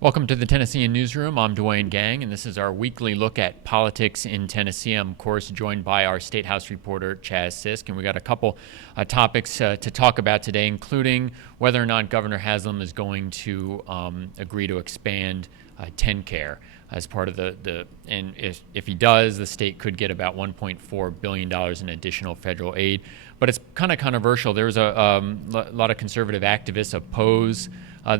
Welcome to the Tennessean Newsroom. I'm Duane Gang, and this is our weekly look at politics in Tennessee. I'm, of course, joined by our State House reporter, Sisk, and we got a couple topics to talk about today, including whether or not Governor Haslam is going to agree to expand TennCare as part of and if he does, the state could get about $1.4 billion in additional federal aid. But it's kind of controversial. There's a lot of conservative activists oppose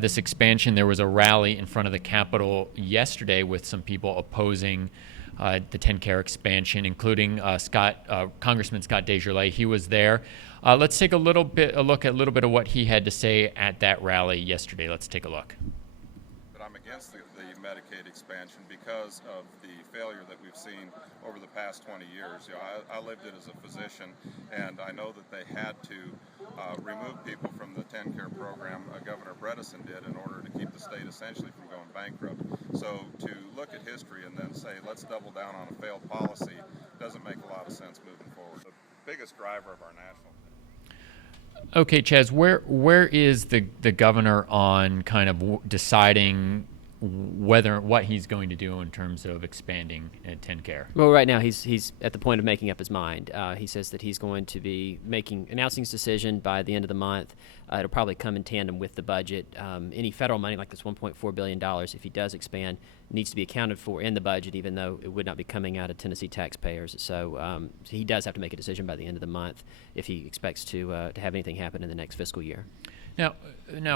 this expansion. There was a rally in front of the Capitol yesterday with some people opposing the TennCare expansion, including Congressman Scott DesJarlais. He was there. Let's take a look at a little bit of what he had to say at that rally yesterday. Let's take a look. But I'm against the Medicaid expansion because of the failure that we've seen over the past 20 years. I lived it as a physician, and I know that they had to remove people from the TennCare program. Governor Bredesen did in order to keep the state essentially from going bankrupt. So to look at history and then say, let's double down on a failed policy doesn't make a lot of sense moving forward. The biggest driver of our national Okay, Chaz, where is the governor on kind of deciding what he's going to do in terms of expanding TennCare? Well, right now he's at the point of making up his mind. He says that he's going to be announcing his decision by the end of the month. It'll probably come in tandem with the budget. Any federal money like this $1.4 billion, if he does expand, needs to be accounted for in the budget, even though it would not be coming out of Tennessee taxpayers. So he does have to make a decision by the end of the month if he expects to have anything happen in the next fiscal year. Now,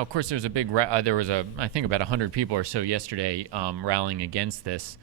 of course, there's a big. There was I think about 100 people or so yesterday rallying against this.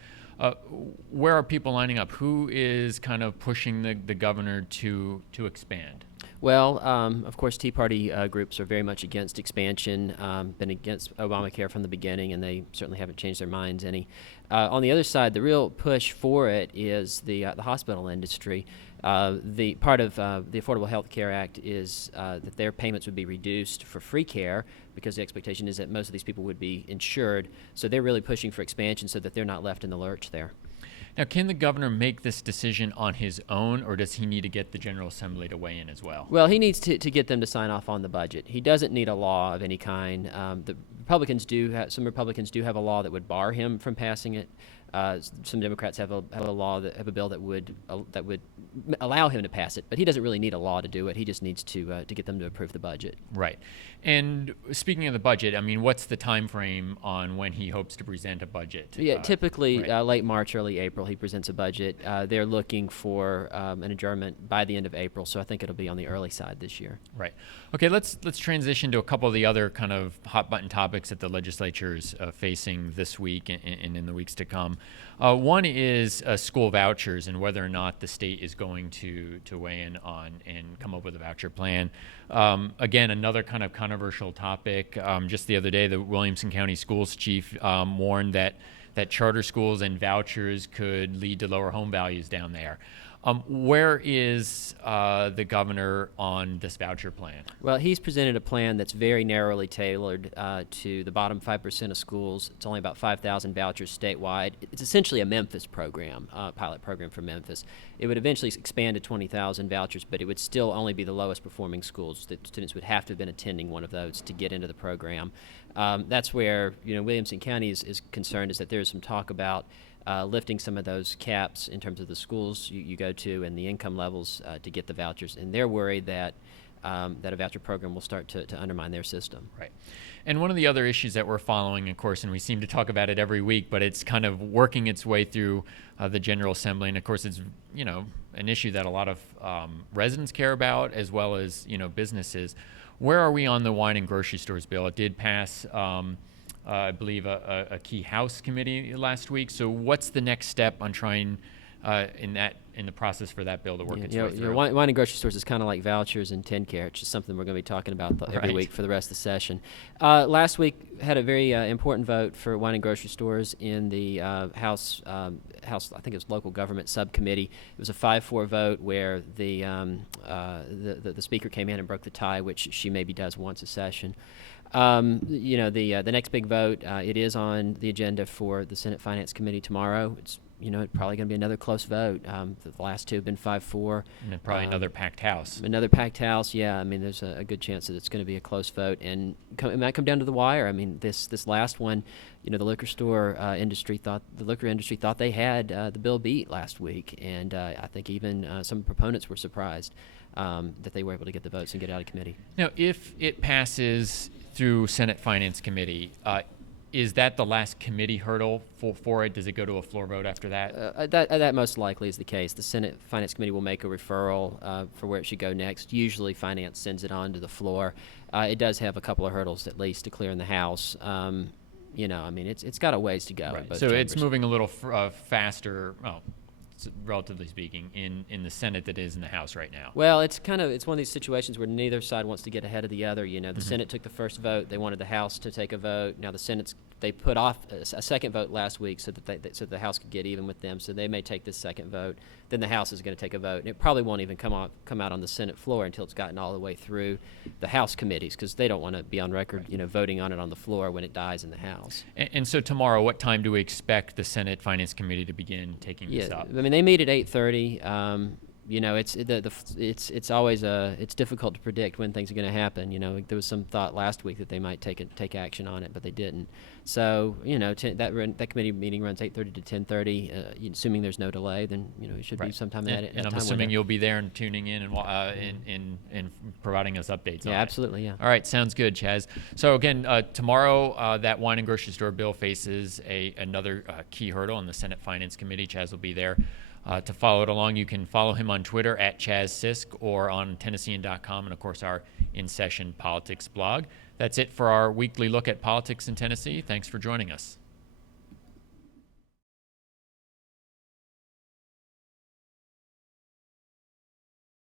Where are people lining up? Who is kind of pushing the governor to expand? Well, of course, Tea Party groups are very much against expansion, been against Obamacare from the beginning, and they certainly haven't changed their minds any. On the other side, the real push for it is the hospital industry. The part of the Affordable Health Care Act is that their payments would be reduced for free care because the expectation is that most of these people would be insured. So they're really pushing for expansion so that they're not left in the lurch there. Now, can the governor make this decision on his own, or does he need to get the General Assembly to weigh in as well? Well, he needs to get them to sign off on the budget. He doesn't need a law of any kind. The Republicans some Republicans do have a law that would bar him from passing it. Some Democrats have a bill that would allow him to pass it, but he doesn't really need a law to do it. He just needs to get them to approve the budget. Right. And speaking of the budget, I mean, what's the time frame on when he hopes to present a budget? Yeah, typically late March, early April, he presents a budget. They're looking for an adjournment by the end of April, so I think it'll be on the early side this year. Right. Okay, let's transition to a couple of the other kind of hot button topics that the legislature is facing this week and in the weeks to come. One is school vouchers and whether or not the state is going to weigh in on and come up with a voucher plan. Again, another kind of controversial topic. Just the other day, the Williamson County Schools chief warned that charter schools and vouchers could lead to lower home values down there. Where is the governor on this voucher plan? Well, he's presented a plan that's very narrowly tailored to the bottom 5% of schools. It's only about 5,000 vouchers statewide. It's essentially a Memphis program, pilot program for Memphis. It would eventually expand to 20,000 vouchers, but it would still only be the lowest performing schools. The students would have to have been attending one of those to get into the program. That's where Williamson County is concerned, is that there's some talk about lifting some of those caps in terms of the schools you go to and the income levels to get the vouchers. And they're worried that a voucher program will start to undermine their system. Right. And one of the other issues that we're following, of course, and we seem to talk about it every week, but it's kind of working its way through the General Assembly. And, of course, it's, an issue that a lot of residents care about as well as, businesses. Where are we on the wine and grocery stores bill? It did pass I believe, a key House committee last week. So what's the next step on trying in the process for that bill to work its way through? Wine and grocery stores is kind of like vouchers and TennCare. It's just something we're going to be talking about every week for the rest of the session. Last week had a very important vote for wine and grocery stores in the House, I think it was local government subcommittee. It was a 5-4 vote where the speaker came in and broke the tie, which she maybe does once a session. The next big vote, it is on the agenda for the Senate Finance Committee tomorrow. It's it's probably going to be another close vote. The last two have been 5-4. And then probably another packed house. Another packed house, yeah. I mean, there's a good chance that it's going to be a close vote, and it might come down to the wire. I mean, this last one, the liquor industry thought they had the bill beat last week, and I think even some proponents were surprised that they were able to get the votes and get out of committee. Now, if it passes through Senate Finance Committee, is that the last committee hurdle for it? Does it go to a floor vote after that? That most likely is the case. The Senate Finance Committee will make a referral for where it should go next. Usually, Finance sends it on to the floor. It does have a couple of hurdles at least to clear in the House. I mean, it's got a ways to go. Right. So it's moving a little faster. Well, relatively speaking, in the Senate that is in the House right now. Well, it's one of these situations where neither side wants to get ahead of the other. The Senate took the first vote; they wanted the House to take a vote. Now they put off a second vote last week so that the House could get even with them. So they may take this second vote. Then the House is going to take a vote, and it probably won't even come out on the Senate floor until it's gotten all the way through the House committees, because they don't want to be on record, voting on it on the floor when it dies in the House. And so tomorrow, what time do we expect the Senate Finance Committee to begin taking this up? I mean, they meet at 8:30. It's always it's difficult to predict when things are going to happen. There was some thought last week that they might take action on it, but they didn't. So that committee meeting runs 8:30 to 10:30. Assuming there's no delay, then it should be sometime in that. And I'm assuming you'll be there and tuning in and providing us updates. Yeah, absolutely. Yeah. All right, sounds good, Chaz. So again, tomorrow that wine and grocery store bill faces another key hurdle in the Senate Finance Committee. Chaz will be there. To follow it along, you can follow him on Twitter at Chaz Sisk or on Tennessean.com, and of course our In Session Politics blog. That's it for our weekly look at politics in Tennessee. Thanks for joining us.